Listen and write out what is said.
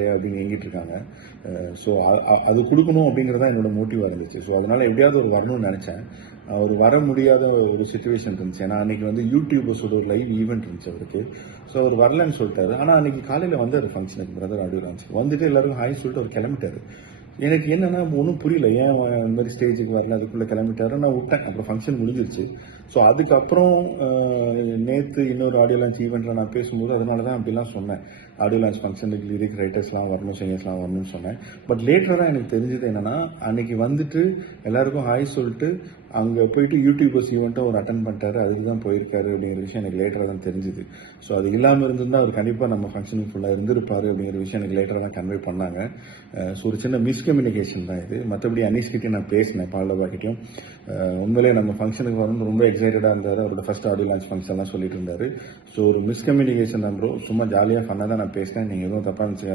அப்படின்னு எங்கிட்டு இருக்காங்க. ஸோ அது கொடுக்கணும் அப்படிங்கிறதா என்னோட மோட்டிவாக இருந்துச்சு. ஸோ அதனால எப்படியாவது ஒரு வரணும்னு நினச்சேன். அவர் வர முடியாத ஒரு சுச்சுவேஷன் இருந்துச்சு. ஏன்னா அன்னைக்கு வந்து யூடியூபர்ஸோட ஒரு லைவ் ஈவெண்ட் இருந்துச்சு அவருக்கு. ஸோ அவர் வரலன்னு சொல்லிட்டாரு. ஆனால் அன்னைக்கு காலையில் வந்தார் ஃபங்க்ஷனுக்கு, பிரதர் ஆடியோ லான்ச் வந்துட்டு எல்லாருக்கும் ஹாய் சொல்லிட்டு அவர் கிளம்பிட்டாரு. எனக்கு என்னன்னா ஒன்றும் புரியல, ஏன் இந்த மாதிரி ஸ்டேஜுக்கு வரல, அதுக்குள்ளே கிளம்பிட்டாரு. நான் விட்டேன். அப்புறம் ஃபங்க்ஷன் முடிஞ்சிருச்சு. ஸோ அதுக்கப்புறம் நேற்று இன்னொரு ஆடியோ லான்ச் ஈவெண்ட்டில் நான் பேசும்போது அதனால தான் அப்படிலாம் சொன்னேன். ஆடியோ லான்ச் ஃபங்க்ஷனுக்கு லிரிக் ரைட்டர்ஸ்லாம் வரணும், சிங்கர்ஸ்லாம் வரணும்னு சொன்னேன். பட் லேட்டராக தான் எனக்கு தெரிஞ்சது என்னன்னா, அன்னைக்கு வந்துட்டு எல்லாருக்கும் ஹாய் சொல்லிட்டு அங்கே போயிட்டு யூடியூபர்ஸ் ஈவெண்ட்டை அவர் அட்டன் பண்ணிட்டாரு, அதுக்கு தான் போயிருக்காரு அப்படிங்கிற விஷயம் எனக்கு லேட்டராக தான் தெரிஞ்சுது. ஸோ அது இல்லாமல் இருந்திருந்தால் அவர் கண்டிப்பாக நம்ம ஃபங்க்ஷனுக்கு ஃபுல்லாக இருந்திருப்பாரு அப்படிங்கிற விஷயம் எனக்கு லேட்டராக தான் கன்வே பண்ணாங்க. ஸோ ஒரு சின்ன மிஸ்கம்யூனிகேஷன் தான் இது. மற்றபடி அனீஷ்கிட்டையும் நான் பேசினேன், பாலபாக்கிட்டையும். உண்மையிலே நம்ம ஃபங்க்ஷனுக்கு வரணும் ரொம்ப எக்ஸைட்டடாக இருந்தார். அவரோட ஃபர்ஸ்ட் ஆடியோ லான்ச் ஃபங்க்ஷன்லாம் சொல்லிட்டு இருந்தாரு. ஸோ ஒரு மிஸ்கம்யூனிகேஷன் தான் ப்ரோ. சும்மா ஜாலியாக ஃபன்னாக தான் நான் பேசினேன். நீங்கள் எதுவும் தப்பாக இருந்துச்சு